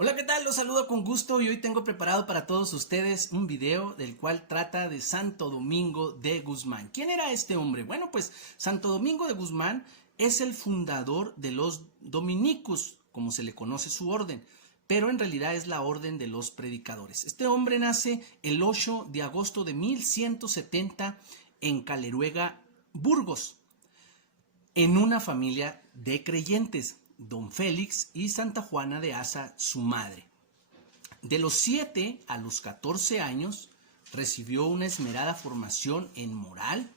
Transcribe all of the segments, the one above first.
Hola, ¿qué tal? Los saludo con gusto y hoy tengo preparado para todos ustedes un video del cual trata de Santo Domingo de Guzmán. ¿Quién era este hombre? Bueno, pues Santo Domingo de Guzmán es el fundador de los dominicos, como se le conoce su orden, pero en realidad es la orden de los predicadores. Este hombre nace el 8 de agosto de 1170 en Caleruega, Burgos, en una familia de creyentes, don Félix y Santa Juana de Asa, su madre. De los 7 a los 14 años recibió una esmerada formación en moral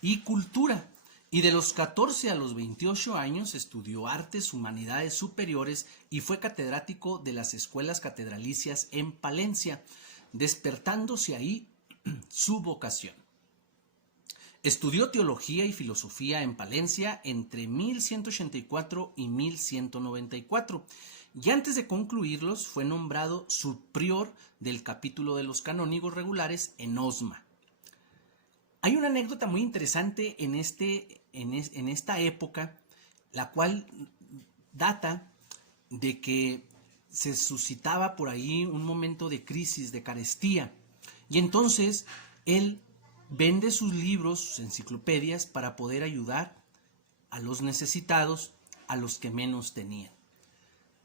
y cultura, y de los 14 a los 28 años estudió artes, humanidades superiores y fue catedrático de las escuelas catedralicias en Palencia, despertándose ahí su vocación. Estudió teología y filosofía en Palencia entre 1184 y 1194 y antes de concluirlos fue nombrado subprior del capítulo de los canónigos regulares en Osma. Hay una anécdota muy interesante en esta época, la cual data de que se suscitaba por ahí un momento de crisis, de carestía, y entonces él vende sus libros, sus enciclopedias, para poder ayudar a los necesitados, a los que menos tenían.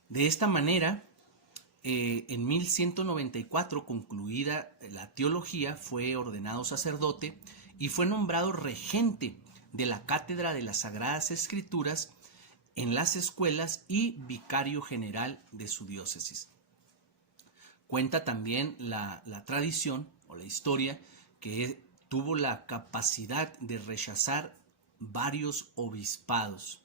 De esta manera, en 1194, concluida la teología, fue ordenado sacerdote y fue nombrado regente de la Cátedra de las Sagradas Escrituras en las escuelas y vicario general de su diócesis. Cuenta también la tradición o la historia que tuvo la capacidad de rechazar varios obispados.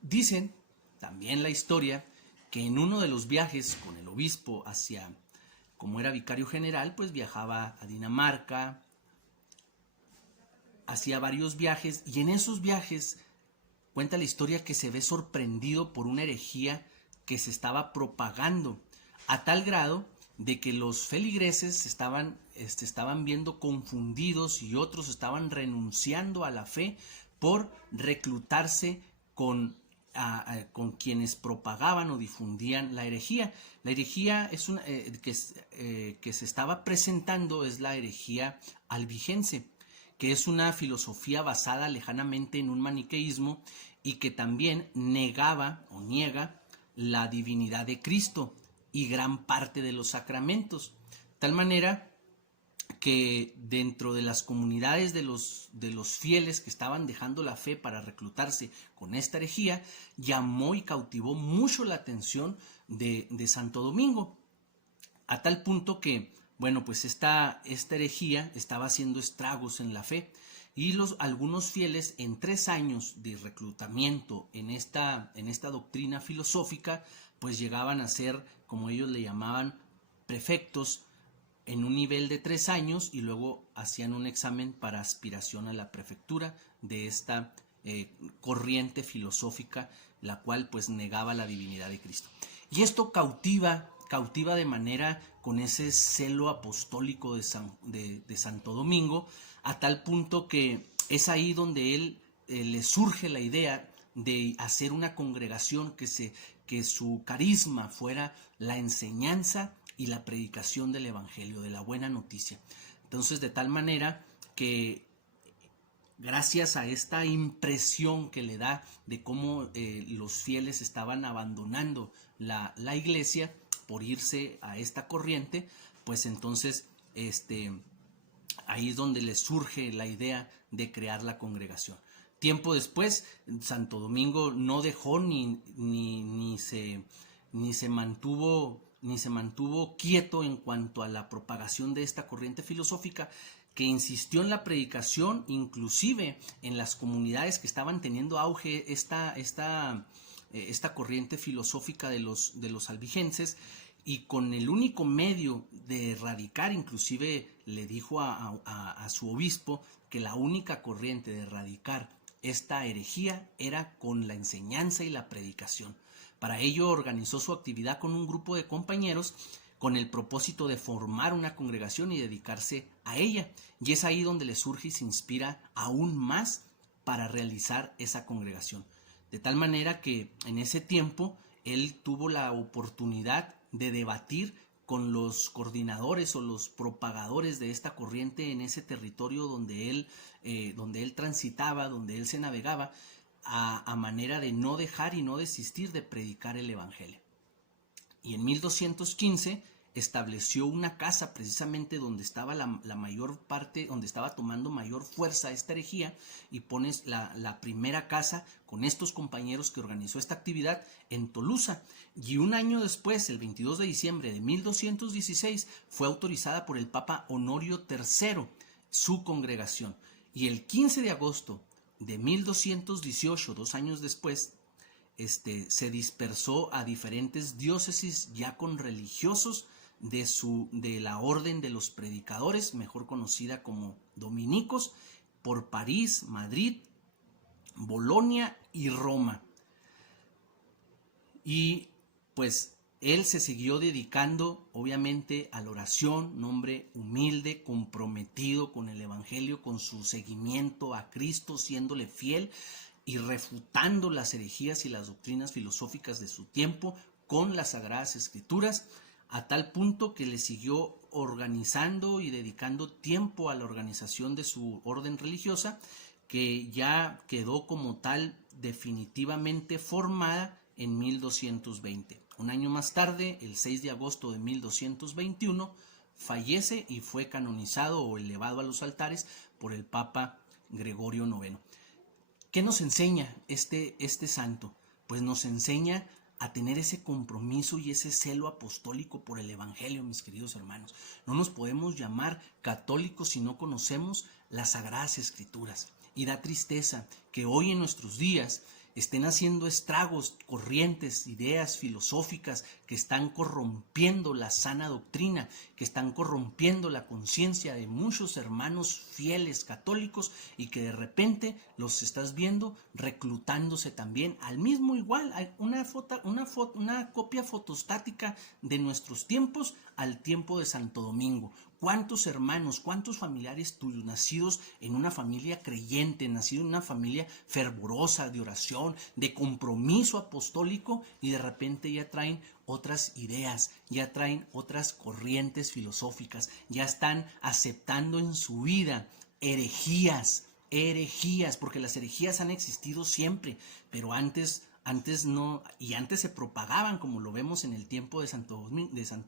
Dicen también la historia que en uno de los viajes con el obispo hacia, como era vicario general, pues viajaba a Dinamarca, hacía varios viajes y en esos viajes cuenta la historia que se ve sorprendido por una herejía que se estaba propagando a tal grado de que los feligreses estaban viendo confundidos y otros estaban renunciando a la fe por reclutarse con quienes propagaban o difundían la herejía. La herejía es una, que se estaba presentando es la herejía albigense, que es una filosofía basada lejanamente en un maniqueísmo y que también negaba o niega la divinidad de Cristo y gran parte de los sacramentos. De tal manera que dentro de las comunidades de los fieles que estaban dejando la fe para reclutarse con esta herejía, llamó y cautivó mucho la atención de Santo Domingo, a tal punto que, bueno, pues esta herejía estaba haciendo estragos en la fe y algunos fieles en 3 años de reclutamiento en esta doctrina filosófica, pues llegaban a ser, como ellos le llamaban, prefectos en un nivel de 3 años y luego hacían un examen para aspiración a la prefectura de esta corriente filosófica, la cual pues negaba la divinidad de Cristo. Y esto cautiva de manera con ese celo apostólico de Santo Domingo, a tal punto que es ahí donde él le surge la idea de hacer una congregación que su carisma fuera la enseñanza y la predicación del evangelio, de la buena noticia. Entonces, de tal manera que gracias a esta impresión que le da de cómo los fieles estaban abandonando la iglesia por irse a esta corriente, pues entonces ahí es donde le surge la idea de crear la congregación. Tiempo después, Santo Domingo no dejó ni se mantuvo quieto en cuanto a la propagación de esta corriente filosófica, que insistió en la predicación, inclusive en las comunidades que estaban teniendo auge esta corriente filosófica de los albigenses, y con el único medio de erradicar, inclusive le dijo a su obispo que la única corriente de erradicar esta herejía era con la enseñanza y la predicación. Para ello organizó su actividad con un grupo de compañeros con el propósito de formar una congregación y dedicarse a ella. Y es ahí donde le surge y se inspira aún más para realizar esa congregación. De tal manera que en ese tiempo él tuvo la oportunidad de debatir con los coordinadores o los propagadores de esta corriente en ese territorio donde él transitaba, donde él se navegaba, a manera de no dejar y no desistir de predicar el Evangelio. Y en 1215 estableció una casa precisamente donde estaba la mayor parte, donde estaba tomando mayor fuerza esta herejía, y pones la primera casa con estos compañeros que organizó esta actividad en Tolosa. Y un año después, el 22 de diciembre de 1216, fue autorizada por el Papa Honorio III su congregación. Y el 15 de agosto de 1218, 2 años después, se dispersó a diferentes diócesis ya con religiosos de la orden de los predicadores, mejor conocida como dominicos, por París, Madrid, Bolonia y Roma. Y pues él se siguió dedicando obviamente a la oración, un hombre humilde, comprometido con el Evangelio, con su seguimiento a Cristo, siéndole fiel y refutando las herejías y las doctrinas filosóficas de su tiempo con las Sagradas Escrituras, a tal punto que le siguió organizando y dedicando tiempo a la organización de su orden religiosa, que ya quedó como tal definitivamente formada en 1220. Un año más tarde, el 6 de agosto de 1221, fallece y fue canonizado o elevado a los altares por el Papa Gregorio IX. ¿Qué nos enseña este santo? Pues nos enseña a tener ese compromiso y ese celo apostólico por el Evangelio, mis queridos hermanos. No nos podemos llamar católicos si no conocemos las Sagradas Escrituras. Y da tristeza que hoy en nuestros días estén haciendo estragos, corrientes, ideas filosóficas que están corrompiendo la sana doctrina, que están corrompiendo la conciencia de muchos hermanos fieles católicos, y que de repente los estás viendo reclutándose también al mismo igual, una copia fotostática de nuestros tiempos al tiempo de Santo Domingo. ¿Cuántos hermanos, cuántos familiares tuyos nacidos en una familia creyente, nacidos en una familia fervorosa de oración, de compromiso apostólico, y de repente ya traen otras ideas, ya traen otras corrientes filosóficas, ya están aceptando en su vida herejías, porque las herejías han existido siempre, pero antes no, y antes se propagaban, como lo vemos en el tiempo de Santo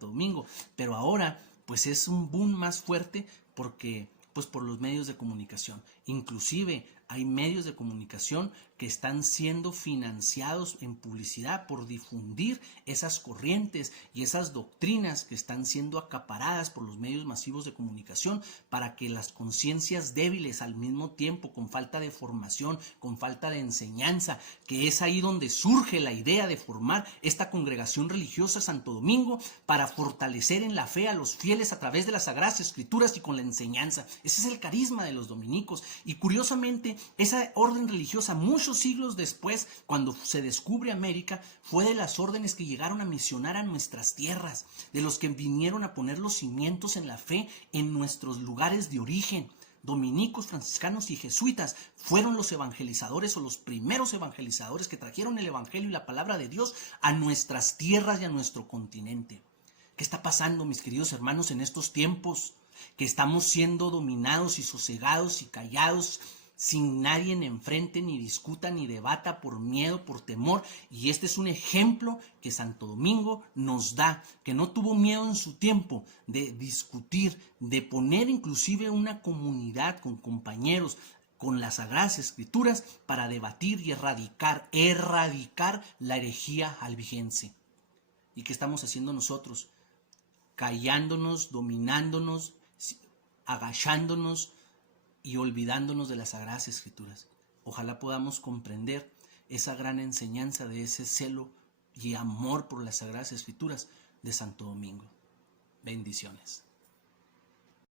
Domingo, pero ahora pues es un boom más fuerte porque pues por los medios de comunicación. Inclusive hay medios de comunicación que están siendo financiados en publicidad por difundir esas corrientes y esas doctrinas que están siendo acaparadas por los medios masivos de comunicación, para que las conciencias débiles, al mismo tiempo con falta de formación, con falta de enseñanza, que es ahí donde surge la idea de formar esta congregación religiosa Santo Domingo, para fortalecer en la fe a los fieles a través de las Sagradas Escrituras y con la enseñanza. Ese es el carisma de los dominicos. Y curiosamente, esa orden religiosa, muchos siglos después, cuando se descubre América, fue de las órdenes que llegaron a misionar a nuestras tierras, de los que vinieron a poner los cimientos en la fe en nuestros lugares de origen. Dominicos, franciscanos y jesuitas fueron los evangelizadores o los primeros evangelizadores que trajeron el Evangelio y la palabra de Dios a nuestras tierras y a nuestro continente. ¿Qué está pasando, mis queridos hermanos, en estos tiempos? Que estamos siendo dominados y sosegados y callados, sin nadie enfrente, ni discuta, ni debata, por miedo, por temor. Y este es un ejemplo que Santo Domingo nos da, que no tuvo miedo en su tiempo de discutir, de poner inclusive una comunidad con compañeros, con las Sagradas Escrituras, para debatir y erradicar la herejía albigense. ¿Y qué estamos haciendo nosotros? Callándonos, dominándonos, agachándonos y olvidándonos de las Sagradas Escrituras. Ojalá podamos comprender esa gran enseñanza de ese celo y amor por las Sagradas Escrituras de Santo Domingo. Bendiciones.